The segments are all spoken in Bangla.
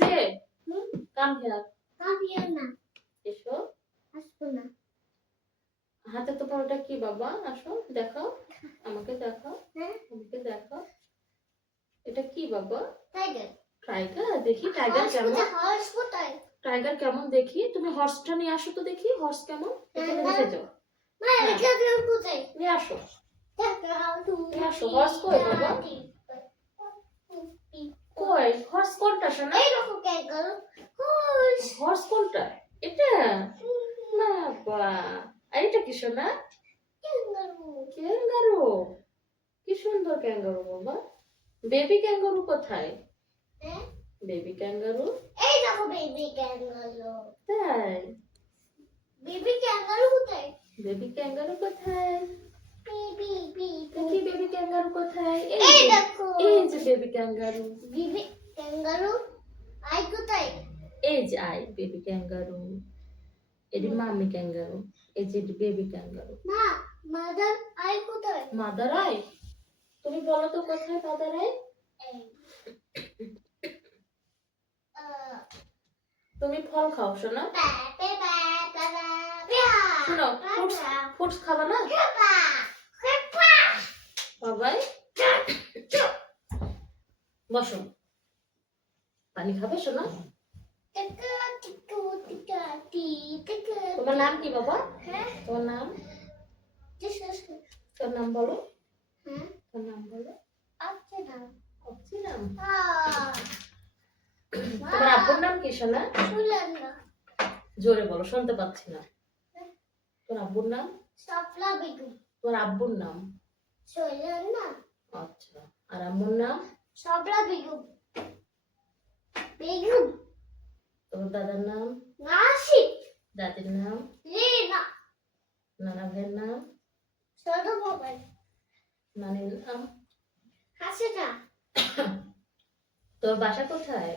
আসছে? Come here. না এসো। আসবো না। হাতে তোমার ওটা কি বাবা? আসো দেখাও, আমাকে দেখাও, হ্যাঁ আমাকে দেখাও। এটা কি বাবা? টাইগার। টাইগার? দেখি টাইগার কেমন। হর্স কোথায়? টাইগার কেমন দেখি? তুমি হর্সটা নিয়ে আসো তো দেখি, হর্স কেমন এখানে রেখে যাও। মা এটা কোথায়? নিয়ে আসো, দেখাও নিয়ে আসো। হর্স কই বাবা? কই হর্স? কোনটা শোনা? এই দেখো ক্যাঙ্গারু। হর্স হর্স কোনটা? এটা? বাবা, আর এটা কি শোনা? ক্যাঙ্গারু। ক্যাঙ্গারু। কি সুন্দর ক্যাঙ্গারু বাবা। বেবি ক্যাঙ্গারু কোথায়? হ্যাঁ বেবি ক্যাঙ্গারু? এই দেখো বেবি ক্যাঙ্গারু। তাই? বেবি ক্যাঙ্গারু কোথায়? বেবি ক্যাঙ্গারু কোথায়? বেবি দেখি বেবি ক্যাঙ্গারু কোথায়? এই দেখো এই যে baby kangaroo. Baby kangaroo. I কোথায়? এই যে আই বেবি ক্যাঙ্গারু। এটি মাম্মি ক্যাঙ্গারু। এই যে বেবি ক্যাঙ্গারু। মা মাদার আই কোথায়? Mother I? তুমি বলো তো কোথায় মাদার আই? এই তুমি ফল খাও শোনা। শোনো, ফ্রুটস খাবা না বাবাই? বসো, পানি খাবে শোনা? তোমার নাম কি বাবা? তোমার নাম? তোর নাম বলো, তোর নাম বলো। অক্সি নাম? তোমার আব্বুর নাম কি শোনা? জোরে বলো, শুনতে পাচ্ছি না। তোর আব্বুর নাম? তোর আব্বুর নাম? আচ্ছা, আর আম্মুর নাম? তোর দাদার নাম? দাদির নাম? নানা ভাইয়ের নাম? নানির নাম? তোর বাসা কোথায়?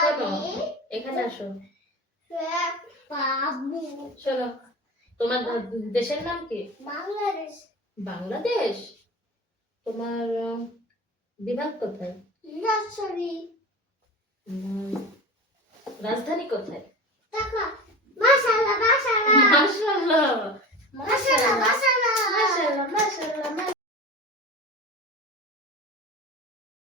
শোনো, এখানে আসো। শোনো, তোমার দেশের নাম কি? বাংলাদেশ। বাংলাদেশ? তোমার বিভাগ কোথায়? রাজশাহী। রাজধানী কোথায়?